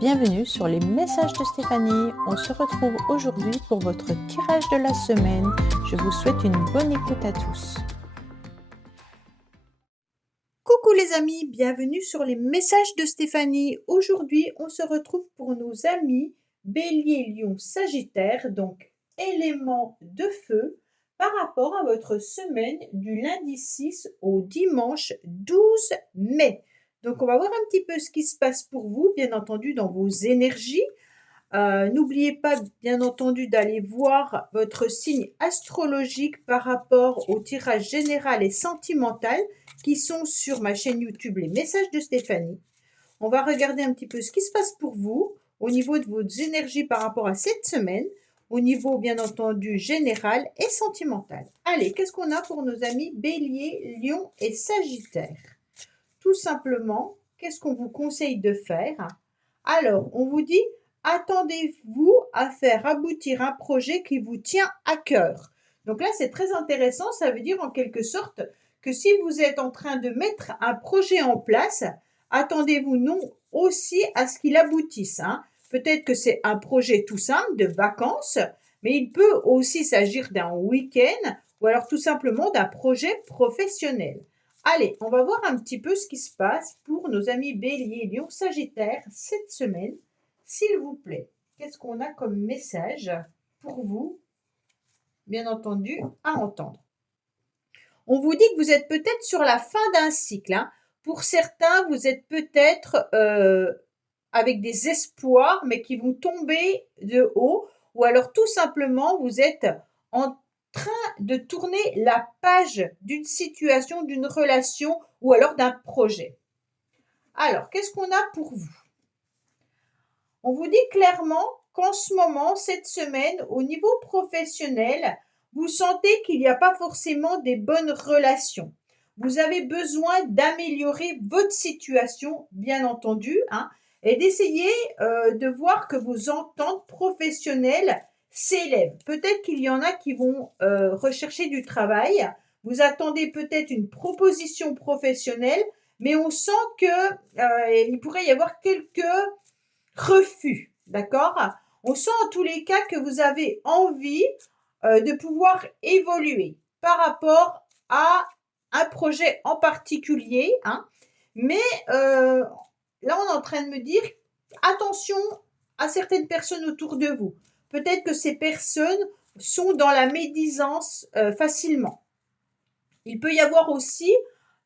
Bienvenue sur les messages de Stéphanie. On se retrouve aujourd'hui pour votre tirage de la semaine. Je vous souhaite une bonne écoute à tous. Coucou les amis, bienvenue sur les messages de Stéphanie. Aujourd'hui, on se retrouve pour nos amis Bélier, Lion, Sagittaire, donc éléments de feu, par rapport à votre semaine du lundi 6 au dimanche 12 mai. Donc on va voir un petit peu ce qui se passe pour vous, bien entendu, dans vos énergies. N'oubliez pas, bien entendu, d'aller voir votre signe astrologique par rapport au tirage général et sentimental qui sont sur ma chaîne YouTube Les Messages de Stéphanie. On va regarder un petit peu ce qui se passe pour vous au niveau de vos énergies par rapport à cette semaine, au niveau, bien entendu, général et sentimental. Allez, qu'est-ce qu'on a pour nos amis Bélier, Lion et Sagittaire? Tout simplement, qu'est-ce qu'on vous conseille de faire? Alors, on vous dit, attendez-vous à faire aboutir un projet qui vous tient à cœur. Donc là, c'est très intéressant. Ça veut dire en quelque sorte que si vous êtes en train de mettre un projet en place, attendez-vous non aussi à ce qu'il aboutisse. Peut-être que c'est un projet tout simple de vacances, mais il peut aussi s'agir d'un week-end ou alors tout simplement d'un projet professionnel. Allez, on va voir un petit peu ce qui se passe pour nos amis Bélier, Lion, Sagittaire cette semaine. S'il vous plaît, qu'est-ce qu'on a comme message pour vous, bien entendu, à entendre? On vous dit que vous êtes peut-être sur la fin d'un cycle. Pour certains, vous êtes peut-être avec des espoirs, mais qui vont tomber de haut. Ou alors tout simplement, vous êtes en train de tourner la page d'une situation, d'une relation ou alors d'un projet. Alors, qu'est-ce qu'on a pour vous? On vous dit clairement qu'en ce moment, cette semaine, au niveau professionnel, vous sentez qu'il n'y a pas forcément des bonnes relations. Vous avez besoin d'améliorer votre situation, bien entendu, et d'essayer de voir que vos ententes professionnelles s'élèvent. Peut-être qu'il y en a qui vont rechercher du travail. Vous attendez peut-être une proposition professionnelle, mais on sent qu'il pourrait y avoir quelques refus, d'accord? On sent en tous les cas que vous avez envie de pouvoir évoluer par rapport à un projet en particulier, mais là on est en train de me dire attention à certaines personnes autour de vous. Peut-être que ces personnes sont dans la médisance facilement. Il peut y avoir aussi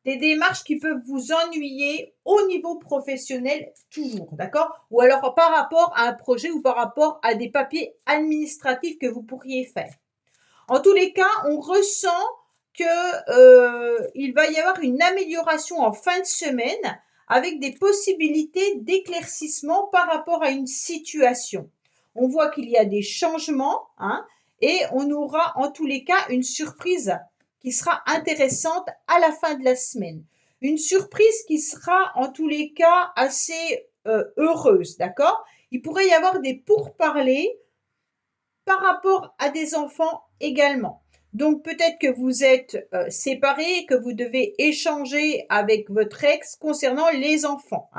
des démarches qui peuvent vous ennuyer au niveau professionnel toujours, d'accord? Ou alors par rapport à un projet ou par rapport à des papiers administratifs que vous pourriez faire. En tous les cas, on ressent qu'il va y avoir une amélioration en fin de semaine avec des possibilités d'éclaircissement par rapport à une situation. On voit qu'il y a des changements, et on aura en tous les cas une surprise qui sera intéressante à la fin de la semaine. Une surprise qui sera en tous les cas assez heureuse, d'accord? Il pourrait y avoir des pourparlers par rapport à des enfants également. Donc peut-être que vous êtes séparés, que vous devez échanger avec votre ex concernant les enfants,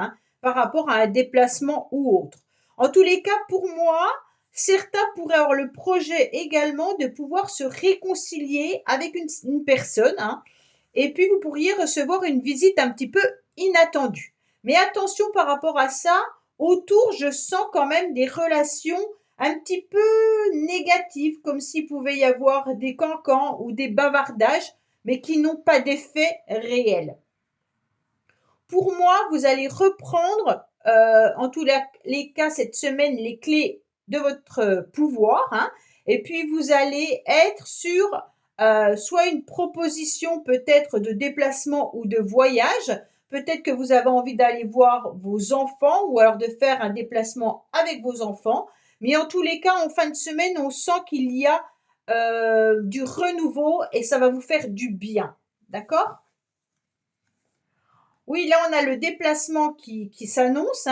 par rapport à un déplacement ou autre. En tous les cas, pour moi, certains pourraient avoir le projet également de pouvoir se réconcilier avec une personne, et puis vous pourriez recevoir une visite un petit peu inattendue. Mais attention par rapport à ça, autour, je sens quand même des relations un petit peu négatives, comme s'il pouvait y avoir des cancans ou des bavardages, mais qui n'ont pas d'effet réel. Pour moi, vous allez reprendre, en tous les cas, cette semaine, les clés de votre pouvoir, et puis vous allez être sur soit une proposition peut-être de déplacement ou de voyage. Peut-être que vous avez envie d'aller voir vos enfants ou alors de faire un déplacement avec vos enfants. Mais en tous les cas, en fin de semaine, on sent qu'il y a du renouveau et ça va vous faire du bien. D'accord? Oui, là, on a le déplacement qui s'annonce.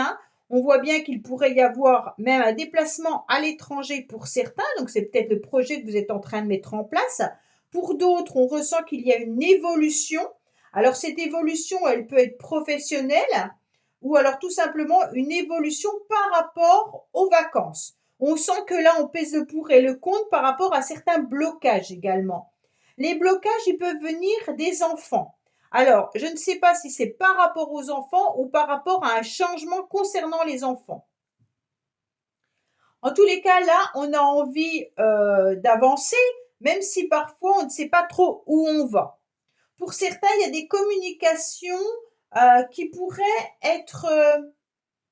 On voit bien qu'il pourrait y avoir même un déplacement à l'étranger pour certains. Donc, c'est peut-être le projet que vous êtes en train de mettre en place. Pour d'autres, on ressent qu'il y a une évolution. Alors, cette évolution, elle peut être professionnelle ou alors tout simplement une évolution par rapport aux vacances. On sent que là, on pèse le pour et le contre par rapport à certains blocages également. Les blocages, ils peuvent venir des enfants. Alors, je ne sais pas si c'est par rapport aux enfants ou par rapport à un changement concernant les enfants. En tous les cas, là, on a envie d'avancer, même si parfois on ne sait pas trop où on va. Pour certains, il y a des communications qui pourraient être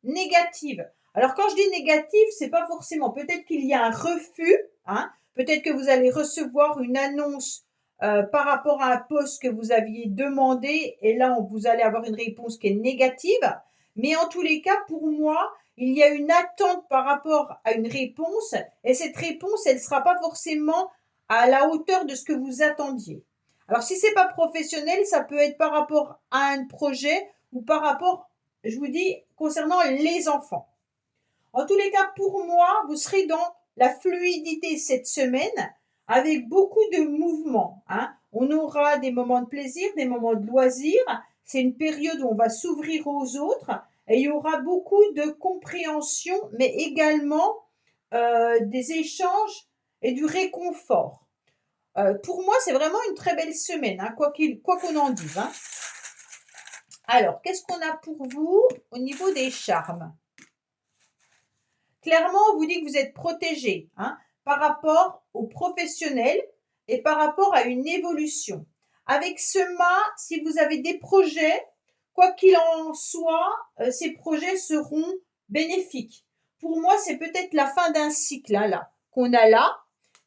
négatives. Alors, quand je dis négative, c'est pas forcément. Peut-être qu'il y a un refus, hein. Peut-être que vous allez recevoir une annonce par rapport à un poste que vous aviez demandé, et là, vous allez avoir une réponse qui est négative. Mais en tous les cas, pour moi, il y a une attente par rapport à une réponse, et cette réponse, elle ne sera pas forcément à la hauteur de ce que vous attendiez. Alors, si c'est pas professionnel, ça peut être par rapport à un projet ou par rapport, je vous dis, concernant les enfants. En tous les cas, pour moi, vous serez dans la fluidité cette semaine avec beaucoup de mouvements, hein. On aura des moments de plaisir, des moments de loisir. C'est une période où on va s'ouvrir aux autres et il y aura beaucoup de compréhension, mais également des échanges et du réconfort. Pour moi, c'est vraiment une très belle semaine, hein, quoi qu'on en dise, hein. Alors, qu'est-ce qu'on a pour vous au niveau des charmes? Clairement, on vous dit que vous êtes protégé, hein, par rapport aux professionnels et par rapport à une évolution. Avec ce mât, si vous avez des projets, quoi qu'il en soit, ces projets seront bénéfiques. Pour moi, c'est peut-être la fin d'un cycle, hein, là, qu'on a là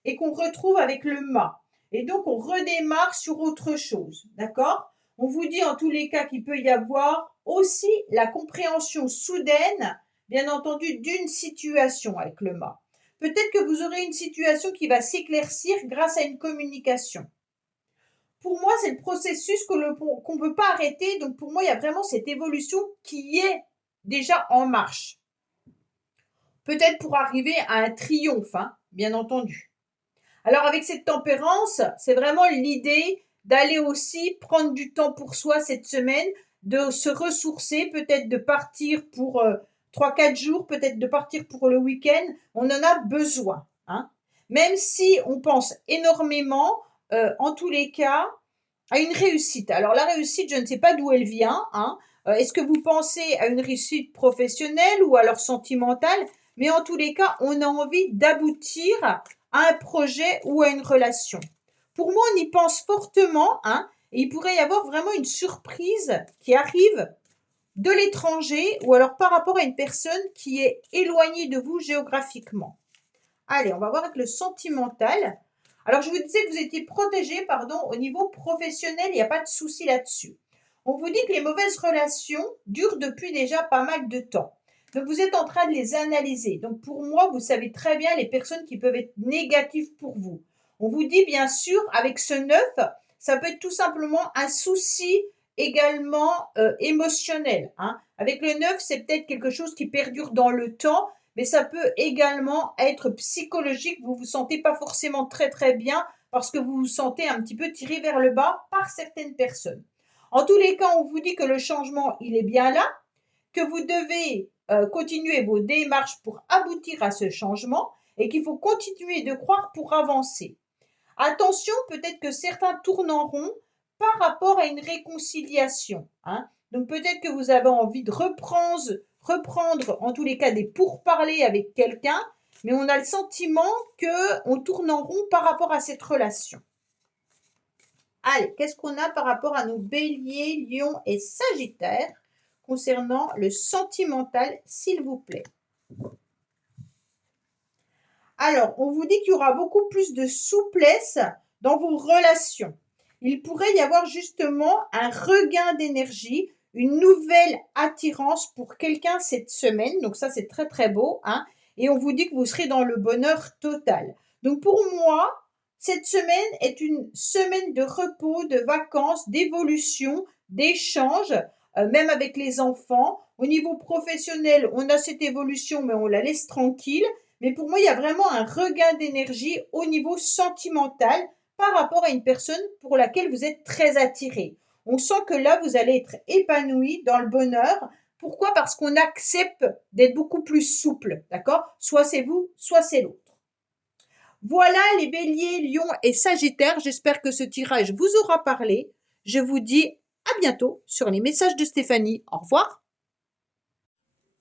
et qu'on retrouve avec le mât. Et donc, on redémarre sur autre chose, d'accord? On vous dit en tous les cas qu'il peut y avoir aussi la compréhension soudaine, bien entendu, d'une situation avec le mât. Peut-être que vous aurez une situation qui va s'éclaircir grâce à une communication. Pour moi, c'est le processus qu'on ne peut pas arrêter. Donc, pour moi, il y a vraiment cette évolution qui est déjà en marche. Peut-être pour arriver à un triomphe, hein, bien entendu. Alors, avec cette tempérance, c'est vraiment l'idée d'aller aussi prendre du temps pour soi cette semaine, de se ressourcer, peut-être de partir pour 3-4 jours, peut-être de partir pour le week-end. On en a besoin, hein. Même si on pense énormément, en tous les cas, à une réussite. Alors, la réussite, je ne sais pas d'où elle vient, hein. Est-ce que vous pensez à une réussite professionnelle ou alors sentimentale? Mais en tous les cas, on a envie d'aboutir à un projet ou à une relation. Pour moi, on y pense fortement, hein, et il pourrait y avoir vraiment une surprise qui arrive de l'étranger ou alors par rapport à une personne qui est éloignée de vous géographiquement. Allez, on va voir avec le sentimental. Alors, je vous disais que vous étiez protégé, pardon, au niveau professionnel, il n'y a pas de souci là-dessus. On vous dit que les mauvaises relations durent depuis déjà pas mal de temps. Donc, vous êtes en train de les analyser. Donc, pour moi, vous savez très bien les personnes qui peuvent être négatives pour vous. On vous dit, bien sûr, avec ce 9, ça peut être tout simplement un souci également émotionnel, hein. Avec le 9, c'est peut-être quelque chose qui perdure dans le temps, mais ça peut également être psychologique. Vous vous sentez pas forcément très très bien parce que vous vous sentez un petit peu tiré vers le bas par certaines personnes. En tous les cas, on vous dit que le changement, il est bien là, que vous devez continuer vos démarches pour aboutir à ce changement et qu'il faut continuer de croire pour avancer. Attention, peut-être que certains tournent en rond par rapport à une réconciliation, hein. Donc peut-être que vous avez envie de reprendre en tous les cas des pourparlers avec quelqu'un, mais on a le sentiment qu'on tourne en rond par rapport à cette relation. Allez, qu'est-ce qu'on a par rapport à nos béliers, lions et sagittaires concernant le sentimental, s'il vous plaît? Alors, on vous dit qu'il y aura beaucoup plus de souplesse dans vos relations. Il pourrait y avoir justement un regain d'énergie, une nouvelle attirance pour quelqu'un cette semaine. Donc ça, c'est très très beau, hein. Et on vous dit que vous serez dans le bonheur total. Donc pour moi, cette semaine est une semaine de repos, de vacances, d'évolution, d'échange, même avec les enfants. Au niveau professionnel, on a cette évolution, mais on la laisse tranquille. Mais pour moi, il y a vraiment un regain d'énergie au niveau sentimental par rapport à une personne pour laquelle vous êtes très attiré. On sent que là, vous allez être épanoui dans le bonheur Pourquoi? Parce qu'on accepte d'être beaucoup plus souple, d'accord? Soit c'est vous, soit c'est l'autre. Voilà les béliers, lions et sagittaires. J'espère que ce tirage vous aura parlé. Je vous dis à bientôt sur les messages de Stéphanie. Au revoir.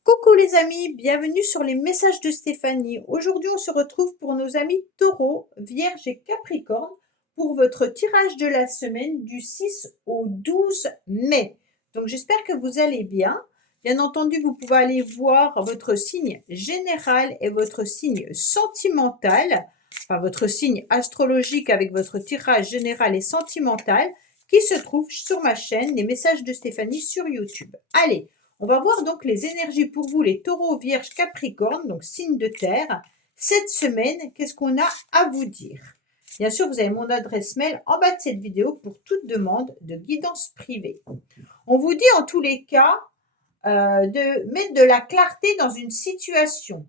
Coucou les amis, bienvenue sur les messages de Stéphanie. Aujourd'hui, on se retrouve pour nos amis taureaux, vierges et capricornes pour votre tirage de la semaine du 6 au 12 mai. Donc, j'espère que vous allez bien. Bien entendu, vous pouvez aller voir votre signe général et votre signe sentimental, enfin votre signe astrologique avec votre tirage général et sentimental qui se trouve sur ma chaîne, les messages de Stéphanie sur YouTube. Allez, on va voir donc les énergies pour vous, les taureaux, vierges, capricornes, donc signes de terre. Cette semaine, qu'est-ce qu'on a à vous dire? Bien sûr, vous avez mon adresse mail en bas de cette vidéo pour toute demande de guidance privée. On vous dit en tous les cas de mettre de la clarté dans une situation.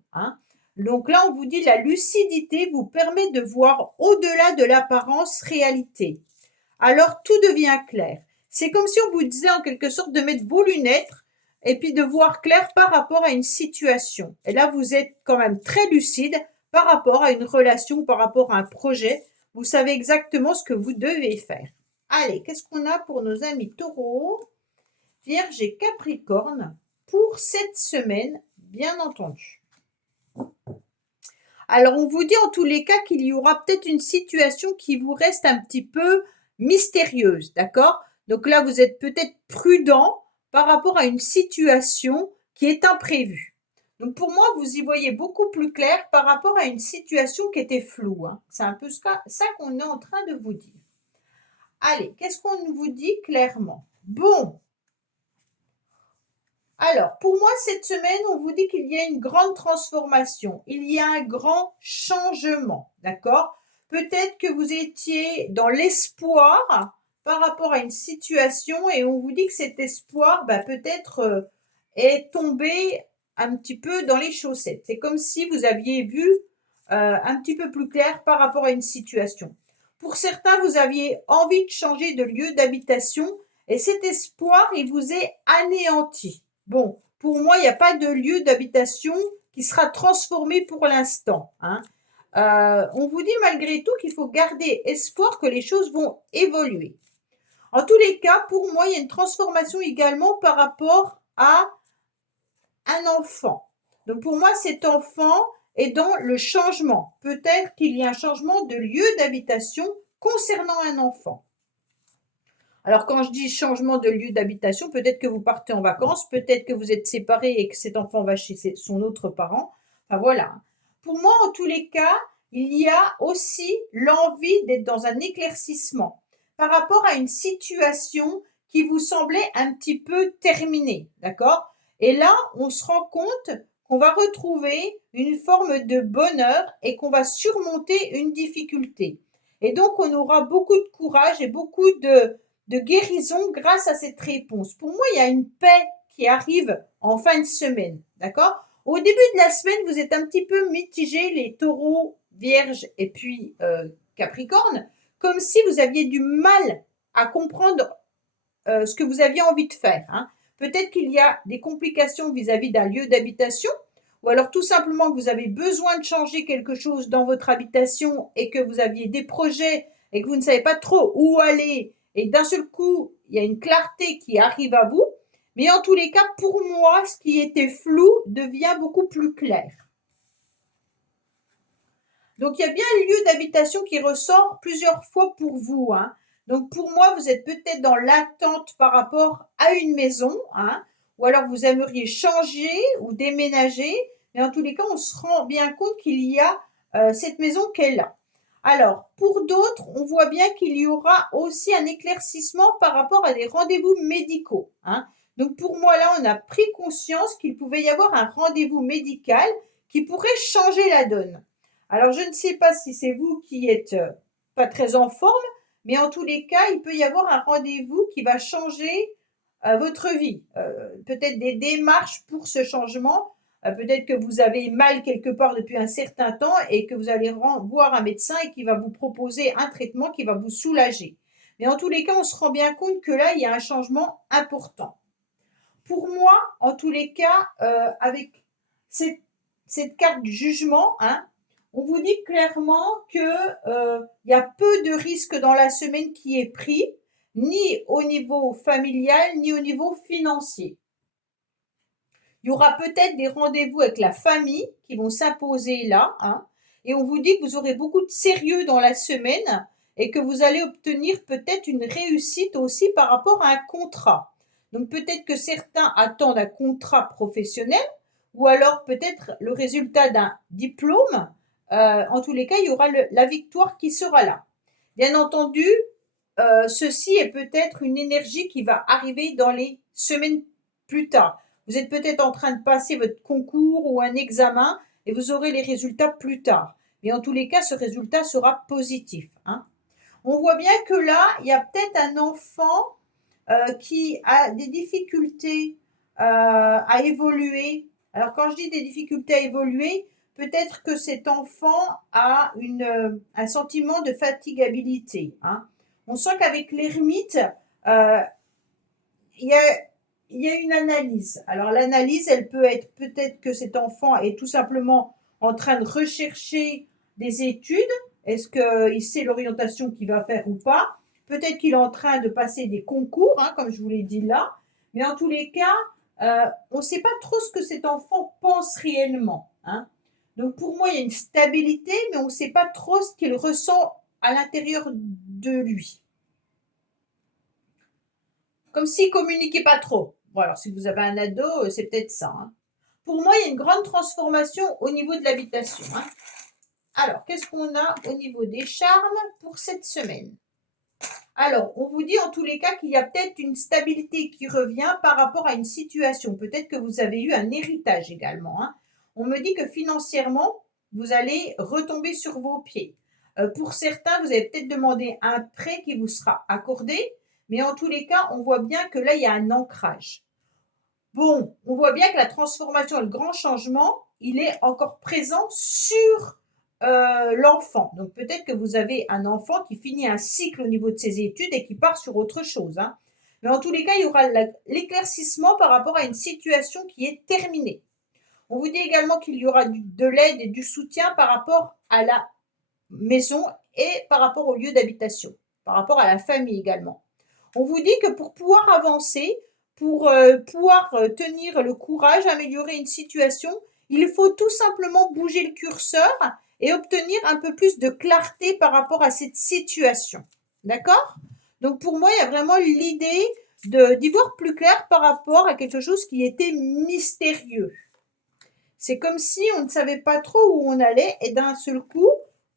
Donc là, on vous dit la lucidité vous permet de voir au-delà de l'apparence réalité. Alors, tout devient clair. C'est comme si on vous disait en quelque sorte de mettre vos lunettes et puis de voir clair par rapport à une situation. Et là, vous êtes quand même très lucide par rapport à une relation, par rapport à un projet. Vous savez exactement ce que vous devez faire. Allez, qu'est-ce qu'on a pour nos amis taureaux, vierges et capricornes pour cette semaine, bien entendu. Alors, on vous dit en tous les cas qu'il y aura peut-être une situation qui vous reste un petit peu mystérieuse, d'accord? Donc là, vous êtes peut-être prudent par rapport à une situation qui est imprévue. Donc pour moi, vous y voyez beaucoup plus clair par rapport à une situation qui était floue. C'est un peu ça qu'on est en train de vous dire. Allez, qu'est-ce qu'on vous dit clairement? Bon. Alors, pour moi, cette semaine, on vous dit qu'il y a une grande transformation. Il y a un grand changement, d'accord? Peut-être que vous étiez dans l'espoir par rapport à une situation et on vous dit que cet espoir, peut-être est tombé un petit peu dans les chaussettes. C'est comme si vous aviez vu un petit peu plus clair par rapport à une situation. Pour certains, vous aviez envie de changer de lieu d'habitation et cet espoir, il vous est anéanti. Bon, pour moi, il n'y a pas de lieu d'habitation qui sera transformé pour l'instant. On vous dit malgré tout qu'il faut garder espoir que les choses vont évoluer. En tous les cas, pour moi, il y a une transformation également par rapport à un enfant. Donc pour moi, cet enfant est dans le changement. Peut-être qu'il y a un changement de lieu d'habitation concernant un enfant. Alors quand je dis changement de lieu d'habitation, peut-être que vous partez en vacances, peut-être que vous êtes séparés et que cet enfant va chez son autre parent. Enfin voilà. Pour moi, en tous les cas, il y a aussi l'envie d'être dans un éclaircissement par rapport à une situation qui vous semblait un petit peu terminée, d'accord? Et là, on se rend compte qu'on va retrouver une forme de bonheur et qu'on va surmonter une difficulté. Et donc, on aura beaucoup de courage et beaucoup de guérison grâce à cette réponse. Pour moi, il y a une paix qui arrive en fin de semaine, d'accord? Au début de la semaine, vous êtes un petit peu mitigés, les taureaux, vierges et puis capricornes, comme si vous aviez du mal à comprendre ce que vous aviez envie de faire. Peut-être qu'il y a des complications vis-à-vis d'un lieu d'habitation, ou alors tout simplement que vous avez besoin de changer quelque chose dans votre habitation et que vous aviez des projets et que vous ne savez pas trop où aller et d'un seul coup, il y a une clarté qui arrive à vous. Mais en tous les cas, pour moi, ce qui était flou devient beaucoup plus clair. Donc, il y a bien un lieu d'habitation qui ressort plusieurs fois pour vous. Donc, pour moi, vous êtes peut-être dans l'attente par rapport à une maison, ou alors vous aimeriez changer ou déménager. Mais en tous les cas, on se rend bien compte qu'il y a cette maison qu'elle est là. Alors, pour d'autres, on voit bien qu'il y aura aussi un éclaircissement par rapport à des rendez-vous médicaux. Donc, pour moi, là, on a pris conscience qu'il pouvait y avoir un rendez-vous médical qui pourrait changer la donne. Alors, je ne sais pas si c'est vous qui êtes pas très en forme, mais en tous les cas, il peut y avoir un rendez-vous qui va changer votre vie. Peut-être des démarches pour ce changement. Peut-être que vous avez mal quelque part depuis un certain temps et que vous allez voir un médecin et qui va vous proposer un traitement qui va vous soulager. Mais en tous les cas, on se rend bien compte que là, il y a un changement important. pour moi, en tous les cas, avec cette carte du jugement, hein, on vous dit clairement que il y a peu de risques dans la semaine qui est pris, ni au niveau familial, ni au niveau financier. Il y aura peut-être des rendez-vous avec la famille qui vont s'imposer là, hein, et on vous dit que vous aurez beaucoup de sérieux dans la semaine et que vous allez obtenir peut-être une réussite aussi par rapport à un contrat. Donc peut-être que certains attendent un contrat professionnel ou alors peut-être le résultat d'un diplôme. En tous les cas, il y aura la victoire qui sera là. Bien entendu, ceci est peut-être une énergie qui va arriver dans les semaines plus tard. Vous êtes peut-être en train de passer votre concours ou un examen et vous aurez les résultats plus tard. Mais en tous les cas, ce résultat sera positif, hein. On voit bien que là, il y a peut-être un enfant qui a des difficultés à évoluer. Alors quand je dis des difficultés à évoluer, peut-être que cet enfant a un sentiment de fatigabilité, hein. On sent qu'avec l'ermite, il y a, il y a une analyse. Alors l'analyse, elle peut être peut-être que cet enfant est tout simplement en train de rechercher des études. Est-ce qu'il sait l'orientation qu'il va faire ou pas? Peut-être qu'il est en train de passer des concours, hein, comme je vous l'ai dit là. Mais en tous les cas, on ne sait pas trop ce que cet enfant pense réellement, hein. Donc pour moi, il y a une stabilité, mais on ne sait pas trop ce qu'il ressent à l'intérieur de lui. Comme s'il ne communiquait pas trop. Bon, alors si vous avez un ado, c'est peut-être ça, hein. Pour moi, il y a une grande transformation au niveau de l'habitation, hein. Alors, qu'est-ce qu'on a au niveau des charmes pour cette semaine? Alors, on vous dit en tous les cas qu'il y a peut-être une stabilité qui revient par rapport à une situation. Peut-être que vous avez eu un héritage également, hein. On me dit que financièrement, vous allez retomber sur vos pieds. Pour certains, vous avez peut-être demandé un prêt qui vous sera accordé, mais en tous les cas, on voit bien que là, il y a un ancrage. Bon, on voit bien que la transformation, le grand changement, il est encore présent sur l'enfant. Donc peut-être que vous avez un enfant qui finit un cycle au niveau de ses études et qui part sur autre chose, hein. Mais en tous les cas, il y aura l'éclaircissement par rapport à une situation qui est terminée. On vous dit également qu'il y aura de l'aide et du soutien par rapport à la maison et par rapport au lieu d'habitation, par rapport à la famille également. On vous dit que pour pouvoir avancer, pour pouvoir tenir le courage, améliorer une situation, il faut tout simplement bouger le curseur et obtenir un peu plus de clarté par rapport à cette situation. D'accord? Donc pour moi, il y a vraiment l'idée d'y voir plus clair par rapport à quelque chose qui était mystérieux. C'est comme si on ne savait pas trop où on allait et d'un seul coup,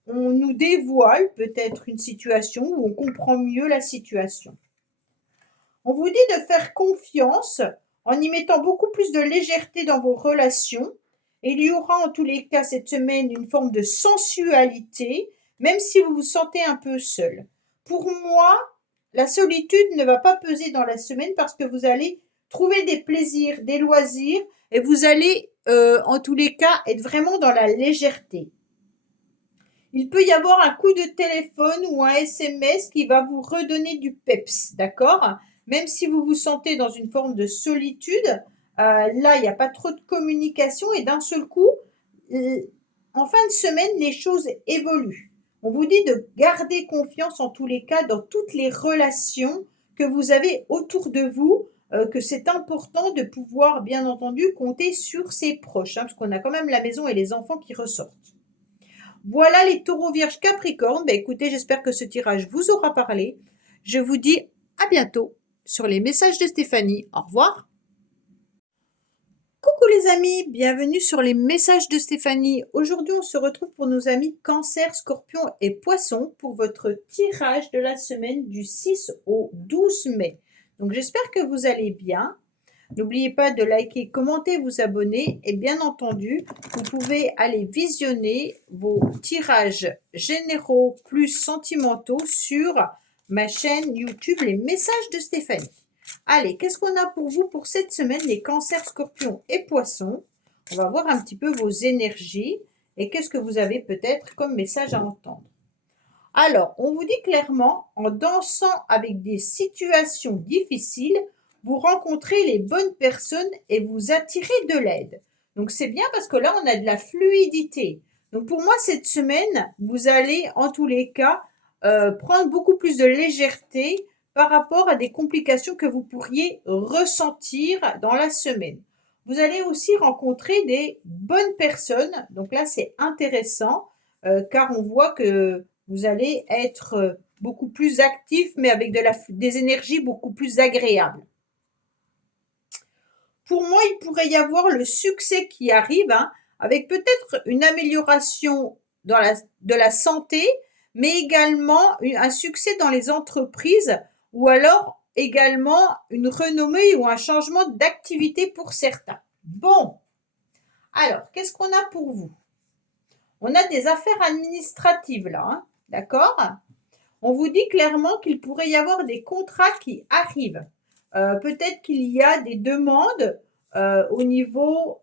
on nous dévoile peut-être une situation où on comprend mieux la situation. On vous dit de faire confiance en y mettant beaucoup plus de légèreté dans vos relations. Et il y aura en tous les cas cette semaine une forme de sensualité, même si vous vous sentez un peu seul. Pour moi, la solitude ne va pas peser dans la semaine parce que vous allez trouver des plaisirs, des loisirs et vous allez en tous les cas être vraiment dans la légèreté. Il peut y avoir un coup de téléphone ou un SMS qui va vous redonner du peps, d'accord? Même si vous vous sentez dans une forme de solitude, là, il n'y a pas trop de communication et d'un seul coup, en fin de semaine, les choses évoluent. On vous dit de garder confiance en tous les cas dans toutes les relations que vous avez autour de vous, que c'est important de pouvoir, bien entendu, compter sur ses proches, hein, parce qu'on a quand même la maison et les enfants qui ressortent. Voilà les taureaux vierges capricornes. Ben écoutez, j'espère que ce tirage vous aura parlé. Je vous dis à bientôt sur les messages de Stéphanie. Au revoir. Coucou les amis, bienvenue sur les messages de Stéphanie. Aujourd'hui, on se retrouve pour nos amis Cancer, Scorpion et Poisson pour votre tirage de la semaine du 6 au 12 mai. Donc j'espère que vous allez bien. N'oubliez pas de liker, commenter, vous abonner et bien entendu, vous pouvez aller visionner vos tirages généraux plus sentimentaux sur ma chaîne YouTube Les Messages de Stéphanie. Allez, qu'est-ce qu'on a pour vous pour cette semaine, les cancers, scorpions et poissons? On va voir un petit peu vos énergies et qu'est-ce que vous avez peut-être comme message à entendre. Alors, on vous dit clairement, en dansant avec des situations difficiles, vous rencontrez les bonnes personnes et vous attirez de l'aide. Donc c'est bien parce que là, on a de la fluidité. Donc pour moi, cette semaine, vous allez en tous les cas prendre beaucoup plus de légèreté par rapport à des complications que vous pourriez ressentir dans la semaine. Vous allez aussi rencontrer des bonnes personnes. Donc là, c'est intéressant car on voit que vous allez être beaucoup plus actif, mais avec des énergies beaucoup plus agréables. Pour moi, il pourrait y avoir le succès qui arrive, hein, avec peut-être une amélioration de la santé, mais également un succès dans les entreprises, ou alors également une renommée ou un changement d'activité pour certains. Bon, alors, qu'est-ce qu'on a pour vous? On a des affaires administratives là, hein, d'accord? On vous dit clairement qu'il pourrait y avoir des contrats qui arrivent. Peut-être qu'il y a des demandes au niveau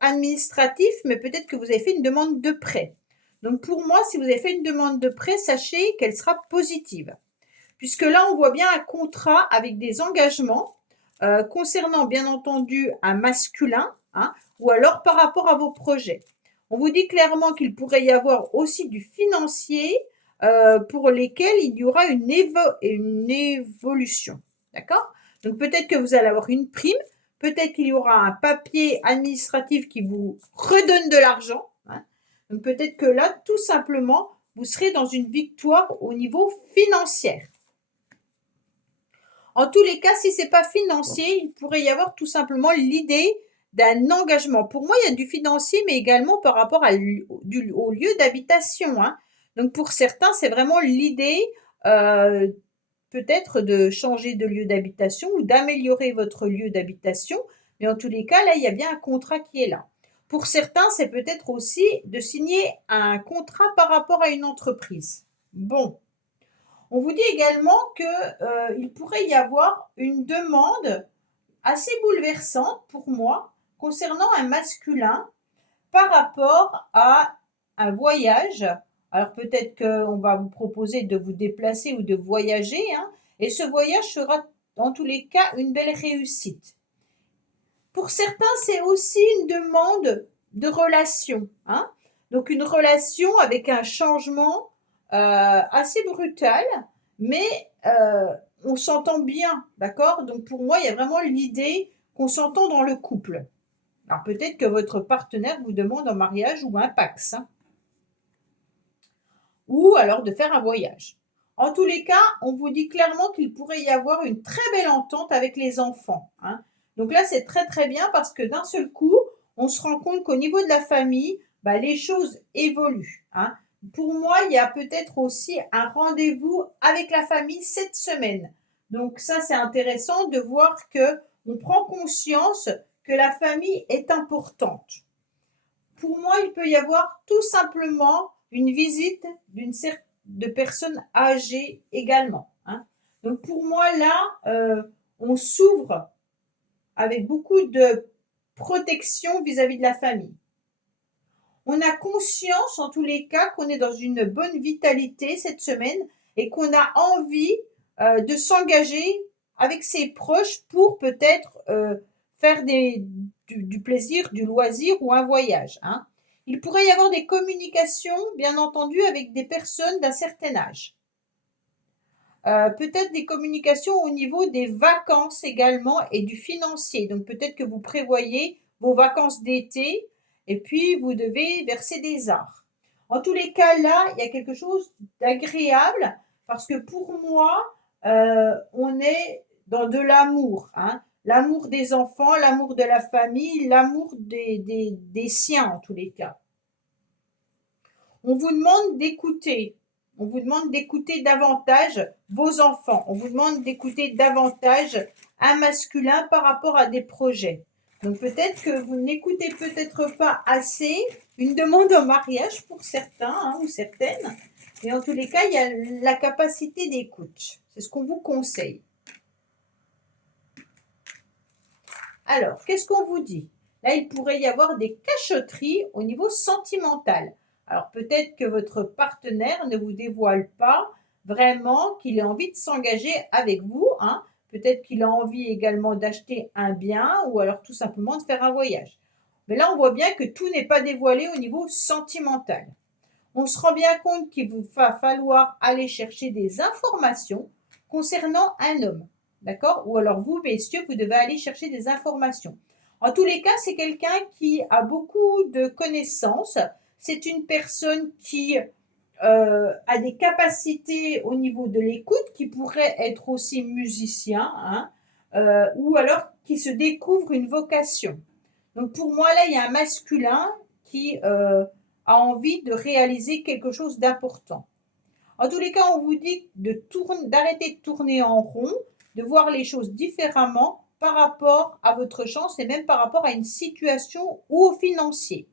administratif, mais peut-être que vous avez fait une demande de prêt. Donc pour moi, si vous avez fait une demande de prêt, sachez qu'elle sera positive. Puisque là, on voit bien un contrat avec des engagements concernant bien entendu un masculin, hein, ou alors par rapport à vos projets. On vous dit clairement qu'il pourrait y avoir aussi du financier pour lesquels il y aura une évolution. D'accord? Donc peut-être que vous allez avoir une prime, peut-être qu'il y aura un papier administratif qui vous redonne de l'argent. Hein. Donc peut-être que là, tout simplement, vous serez dans une victoire au niveau financier. En tous les cas, si ce n'est pas financier, il pourrait y avoir tout simplement l'idée d'un engagement. Pour moi, il y a du financier, mais également par rapport au lieu d'habitation. Hein. Donc pour certains, c'est vraiment l'idée peut-être de changer de lieu d'habitation ou d'améliorer votre lieu d'habitation. Mais en tous les cas, là, il y a bien un contrat qui est là. Pour certains, c'est peut-être aussi de signer un contrat par rapport à une entreprise. Bon. On vous dit également qu'il pourrait y avoir une demande assez bouleversante pour moi concernant un masculin par rapport à un voyage. Alors peut-être qu'on va vous proposer de vous déplacer ou de voyager, hein, et ce voyage sera dans tous les cas une belle réussite. Pour certains, c'est aussi une demande de relation, hein, donc une relation avec un changement assez brutal, mais on s'entend bien, d'accord? Donc pour moi, il y a vraiment l'idée qu'on s'entend dans le couple. Alors peut-être que votre partenaire vous demande en mariage ou un pax, hein, ou alors de faire un voyage. En tous les cas, on vous dit clairement qu'il pourrait y avoir une très belle entente avec les enfants. Hein. Donc là, c'est très très bien parce que d'un seul coup, on se rend compte qu'au niveau de la famille, les choses évoluent. Hein. Pour moi, il y a peut-être aussi un rendez-vous avec la famille cette semaine. Donc ça, c'est intéressant de voir que on prend conscience que la famille est importante. Pour moi, il peut y avoir tout simplement une visite de personnes âgées également. Hein. Donc pour moi, là, on s'ouvre avec beaucoup de protection vis-à-vis de la famille. On a conscience, en tous les cas, qu'on est dans une bonne vitalité cette semaine et qu'on a envie de s'engager avec ses proches pour peut-être faire du plaisir, du loisir ou un voyage. Hein. Il pourrait y avoir des communications, bien entendu, avec des personnes d'un certain âge. Peut-être des communications au niveau des vacances également et du financier. Donc peut-être que vous prévoyez vos vacances d'été et puis vous devez verser des arts. En tous les cas, là, il y a quelque chose d'agréable parce que pour moi, on est dans de l'amour. Hein. L'amour des enfants, l'amour de la famille, l'amour des siens en tous les cas. On vous demande d'écouter. On vous demande d'écouter davantage vos enfants. On vous demande d'écouter davantage un masculin par rapport à des projets. Donc peut-être que vous n'écoutez peut-être pas assez une demande en mariage pour certains, hein, ou certaines. Et en tous les cas, il y a la capacité d'écoute. C'est ce qu'on vous conseille. Alors, qu'est-ce qu'on vous dit? Là, il pourrait y avoir des cachotteries au niveau sentimental. Alors, peut-être que votre partenaire ne vous dévoile pas vraiment qu'il a envie de s'engager avec vous, hein, Peut-être qu'il a envie également d'acheter un bien ou alors tout simplement de faire un voyage. Mais là, on voit bien que tout n'est pas dévoilé au niveau sentimental. On se rend bien compte qu'il vous va falloir aller chercher des informations concernant un homme. D'accord? Ou alors vous, messieurs, vous devez aller chercher des informations. En tous les cas, c'est quelqu'un qui a beaucoup de connaissances. C'est une personne qui a des capacités au niveau de l'écoute, qui pourrait être aussi musicien, hein, ou alors qui se découvre une vocation. Donc pour moi, là, il y a un masculin qui a envie de réaliser quelque chose d'important. En tous les cas, on vous dit d'arrêter de tourner en rond, de voir les choses différemment par rapport à votre chance et même par rapport à une situation ou au financier.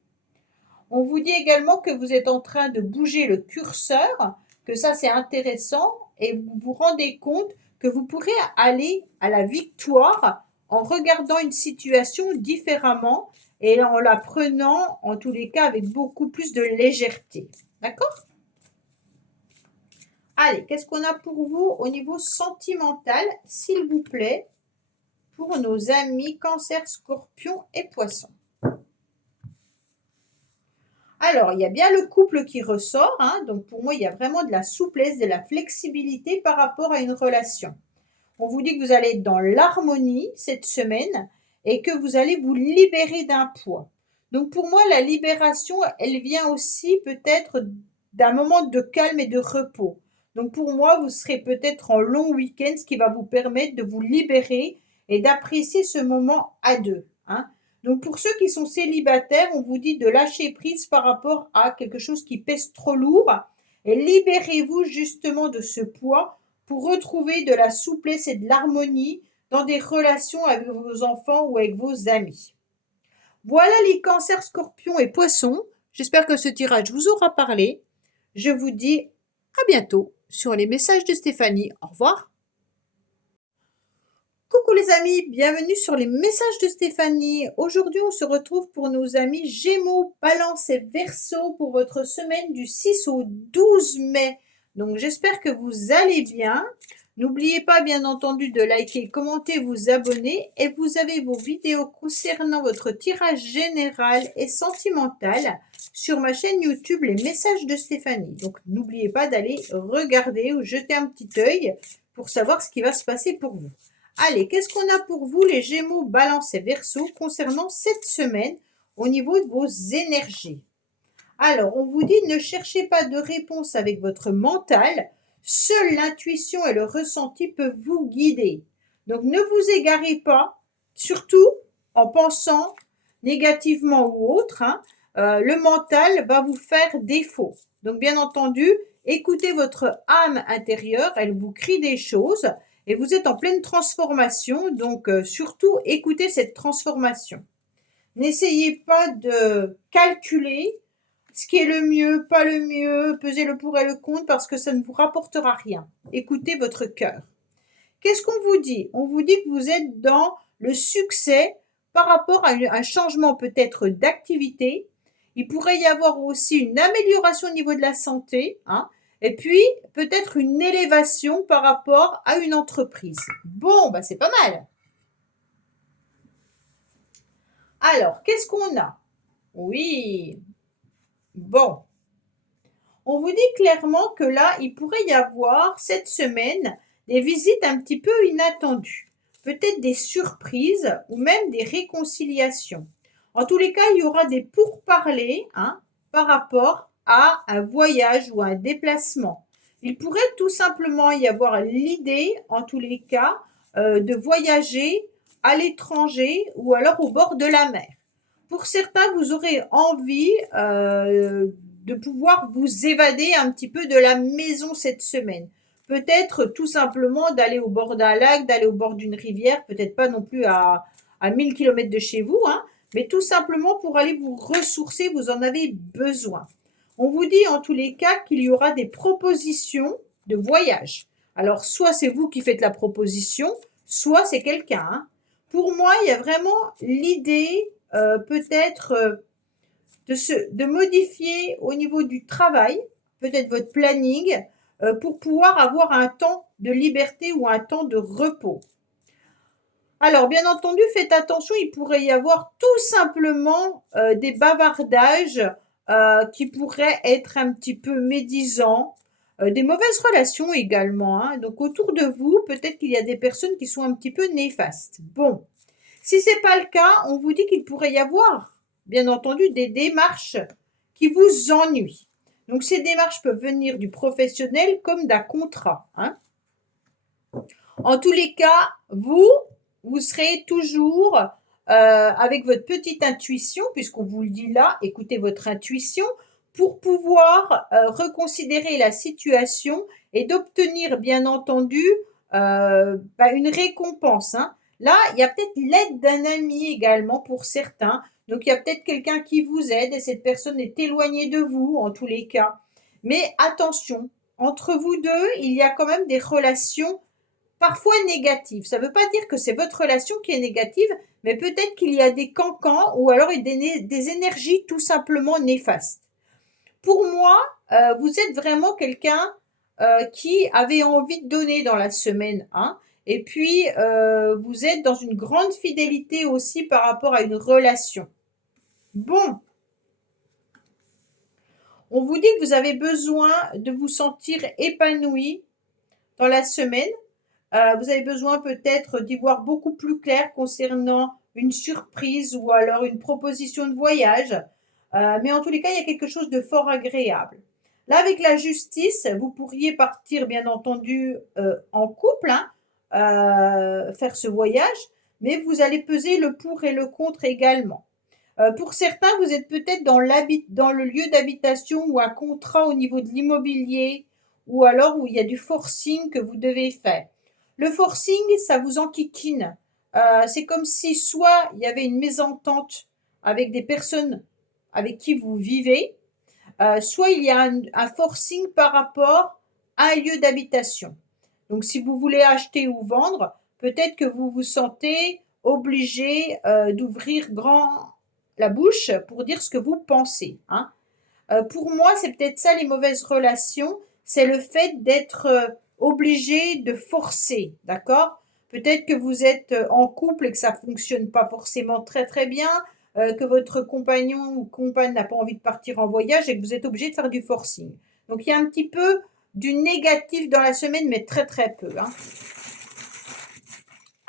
On vous dit également que vous êtes en train de bouger le curseur, que ça c'est intéressant et vous vous rendez compte que vous pourrez aller à la victoire en regardant une situation différemment et en la prenant en tous les cas avec beaucoup plus de légèreté. D'accord? Allez, qu'est-ce qu'on a pour vous au niveau sentimental, s'il vous plaît, pour nos amis Cancer, Scorpion et Poisson? Alors, il y a bien le couple qui ressort, hein, donc pour moi, il y a vraiment de la souplesse, de la flexibilité par rapport à une relation. On vous dit que vous allez être dans l'harmonie cette semaine et que vous allez vous libérer d'un poids. Donc pour moi, la libération, elle vient aussi peut-être d'un moment de calme et de repos. Donc pour moi, vous serez peut-être en long week-end, ce qui va vous permettre de vous libérer et d'apprécier ce moment à deux, hein. Donc pour ceux qui sont célibataires, on vous dit de lâcher prise par rapport à quelque chose qui pèse trop lourd et libérez-vous justement de ce poids pour retrouver de la souplesse et de l'harmonie dans des relations avec vos enfants ou avec vos amis. Voilà les cancers, scorpions et poissons. J'espère que ce tirage vous aura parlé. Je vous dis à bientôt sur les messages de Stéphanie. Au revoir. Coucou les amis, bienvenue sur les messages de Stéphanie. Aujourd'hui, on se retrouve pour nos amis Gémeaux, Balance et Verseau pour votre semaine du 6 au 12 mai. Donc, j'espère que vous allez bien. N'oubliez pas, bien entendu, de liker, commenter, vous abonner. Et vous avez vos vidéos concernant votre tirage général et sentimental sur ma chaîne YouTube, les messages de Stéphanie. Donc, n'oubliez pas d'aller regarder ou jeter un petit œil pour savoir ce qui va se passer pour vous. Allez, qu'est-ce qu'on a pour vous les Gémeaux, Balance et Verseau concernant cette semaine au niveau de vos énergies? Alors, on vous dit ne cherchez pas de réponse avec votre mental. Seule l'intuition et le ressenti peuvent vous guider. Donc, ne vous égarez pas, surtout en pensant négativement ou autre, hein. Le mental va vous faire défaut. Donc, bien entendu, écoutez votre âme intérieure, elle vous crie des choses. Et vous êtes en pleine transformation, donc surtout écoutez cette transformation. N'essayez pas de calculer ce qui est le mieux, pas le mieux, peser le pour et le contre parce que ça ne vous rapportera rien. Écoutez votre cœur. Qu'est-ce qu'on vous dit? On vous dit que vous êtes dans le succès par rapport à un changement peut-être d'activité. Il pourrait y avoir aussi une amélioration au niveau de la santé, hein. Et puis, peut-être une élévation par rapport à une entreprise. Bon, bah c'est pas mal. Alors, qu'est-ce qu'on a? Oui. Bon. On vous dit clairement que là, il pourrait y avoir cette semaine des visites un petit peu inattendues. Peut-être des surprises ou même des réconciliations. En tous les cas, il y aura des pourparlers, hein, par rapport à un voyage ou un déplacement. Il pourrait tout simplement y avoir l'idée, en tous les cas, de voyager à l'étranger ou alors au bord de la mer. Pour certains, vous aurez envie de pouvoir vous évader un petit peu de la maison cette semaine. Peut-être tout simplement d'aller au bord d'un lac, d'aller au bord d'une rivière, peut-être pas non plus à 1000 km de chez vous, hein, mais tout simplement pour aller vous ressourcer, vous en avez besoin. On vous dit en tous les cas qu'il y aura des propositions de voyage. Alors, soit c'est vous qui faites la proposition, soit c'est quelqu'un, hein. Pour moi, il y a vraiment l'idée peut-être de modifier au niveau du travail, peut-être votre planning, pour pouvoir avoir un temps de liberté ou un temps de repos. Alors, bien entendu, faites attention, il pourrait y avoir tout simplement des bavardages qui pourraient être un petit peu médisants, des mauvaises relations également, hein. Donc, autour de vous, peut-être qu'il y a des personnes qui sont un petit peu néfastes. Bon, si c'est pas le cas, on vous dit qu'il pourrait y avoir, bien entendu, des démarches qui vous ennuient. Donc, ces démarches peuvent venir du professionnel comme d'un contrat, hein. En tous les cas, vous serez toujours avec votre petite intuition, puisqu'on vous le dit là, écoutez votre intuition, pour pouvoir reconsidérer la situation et d'obtenir, bien entendu, une récompense, hein. Là, il y a peut-être l'aide d'un ami également pour certains. Donc, il y a peut-être quelqu'un qui vous aide et cette personne est éloignée de vous, en tous les cas. Mais attention, entre vous deux, il y a quand même des relations parfois négative. Ça ne veut pas dire que c'est votre relation qui est négative, mais peut-être qu'il y a des cancans ou alors des énergies tout simplement néfastes. Pour moi, vous êtes vraiment quelqu'un qui avait envie de donner dans la semaine, hein. Et puis, vous êtes dans une grande fidélité aussi par rapport à une relation. Bon, on vous dit que vous avez besoin de vous sentir épanoui dans la semaine. Vous avez besoin peut-être d'y voir beaucoup plus clair concernant une surprise ou alors une proposition de voyage. Mais en tous les cas, il y a quelque chose de fort agréable. Là, avec la justice, vous pourriez partir, bien entendu, en couple, hein, faire ce voyage, mais vous allez peser le pour et le contre également. Pour certains, vous êtes peut-être dans le lieu d'habitation ou un contrat au niveau de l'immobilier, ou alors où il y a du forcing que vous devez faire. Le forcing, ça vous enquiquine. C'est comme si soit il y avait une mésentente avec des personnes avec qui vous vivez, soit il y a un forcing par rapport à un lieu d'habitation. Donc si vous voulez acheter ou vendre, peut-être que vous vous sentez obligé d'ouvrir grand la bouche pour dire ce que vous pensez, hein. Pour moi, c'est peut-être ça les mauvaises relations, c'est le fait d'être obligé de forcer, d'accord? Peut-être que vous êtes en couple et que ça fonctionne pas forcément très très bien, que votre compagnon ou compagne n'a pas envie de partir en voyage et que vous êtes obligé de faire du forcing. Donc il y a un petit peu du négatif dans la semaine, mais très très peu, hein.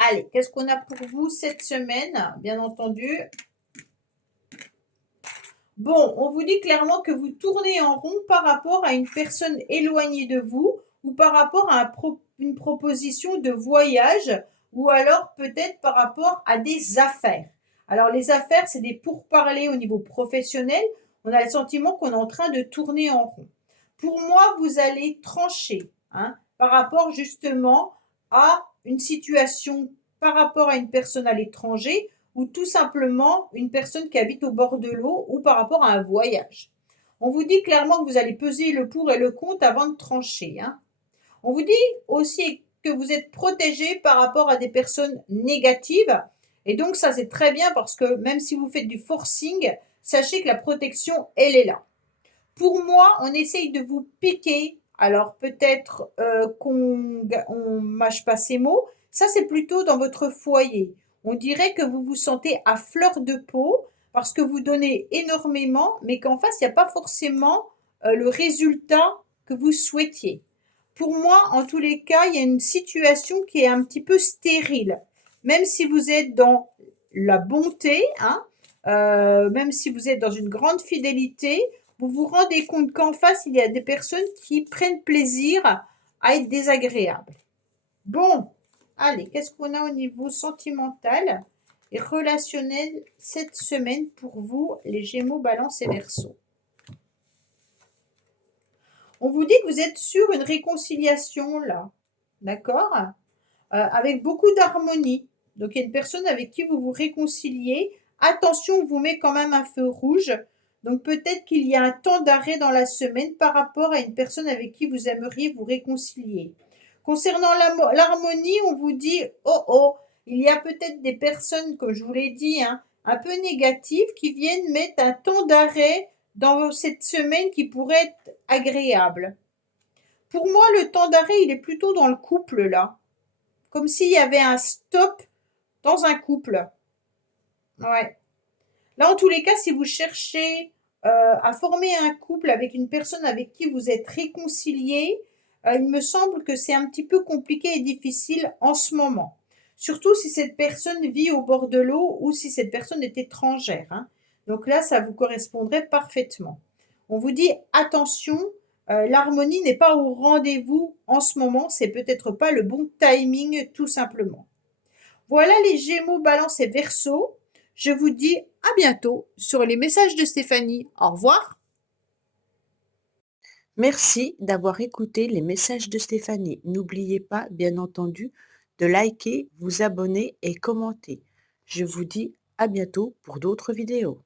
Allez, qu'est-ce qu'on a pour vous cette semaine? Bien entendu, bon, on vous dit clairement que vous tournez en rond par rapport à une personne éloignée de vous ou par rapport à une proposition de voyage ou alors peut-être par rapport à des affaires. Alors les affaires, c'est des pourparlers au niveau professionnel. On a le sentiment qu'on est en train de tourner en rond. Pour moi, vous allez trancher, hein, par rapport justement à une situation, par rapport à une personne à l'étranger ou tout simplement une personne qui habite au bord de l'eau ou par rapport à un voyage. On vous dit clairement que vous allez peser le pour et le contre avant de trancher, hein. On vous dit aussi que vous êtes protégé par rapport à des personnes négatives. Et donc ça, c'est très bien parce que même si vous faites du forcing, sachez que la protection, elle est là. Pour moi, on essaye de vous piquer. Alors peut-être qu'on on mâche pas ces mots. Ça, c'est plutôt dans votre foyer. On dirait que vous vous sentez à fleur de peau parce que vous donnez énormément, mais qu'en face, il n'y a pas forcément le résultat que vous souhaitiez. Pour moi, en tous les cas, il y a une situation qui est un petit peu stérile. Même si vous êtes dans la bonté, hein, même si vous êtes dans une grande fidélité, vous vous rendez compte qu'en face, il y a des personnes qui prennent plaisir à être désagréables. Bon, allez, qu'est-ce qu'on a au niveau sentimental et relationnel cette semaine pour vous, les Gémeaux, Balance et Verseau? On vous dit que vous êtes sur une réconciliation là, d'accord? Avec beaucoup d'harmonie. Donc il y a une personne avec qui vous vous réconciliez. Attention, on vous met quand même un feu rouge. Donc peut-être qu'il y a un temps d'arrêt dans la semaine par rapport à une personne avec qui vous aimeriez vous réconcilier. Concernant l'harmonie, on vous dit, oh oh, il y a peut-être des personnes, comme je vous l'ai dit, hein, un peu négatives qui viennent mettre un temps d'arrêt dans cette semaine qui pourrait être agréable. Pour moi, le temps d'arrêt, il est plutôt dans le couple là. Comme s'il y avait un stop dans un couple. Ouais. Là, en tous les cas, si vous cherchez à former un couple avec une personne avec qui vous êtes réconcilié, il me semble que c'est un petit peu compliqué et difficile en ce moment. Surtout si cette personne vit au bord de l'eau ou si cette personne est étrangère, hein. Donc là, ça vous correspondrait parfaitement. On vous dit attention, l'harmonie n'est pas au rendez-vous en ce moment, c'est peut-être pas le bon timing tout simplement. Voilà les Gémeaux, Balance et Verseau. Je vous dis à bientôt sur les messages de Stéphanie. Au revoir. Merci d'avoir écouté les messages de Stéphanie. N'oubliez pas, bien entendu, de liker, vous abonner et commenter. Je vous dis à bientôt pour d'autres vidéos.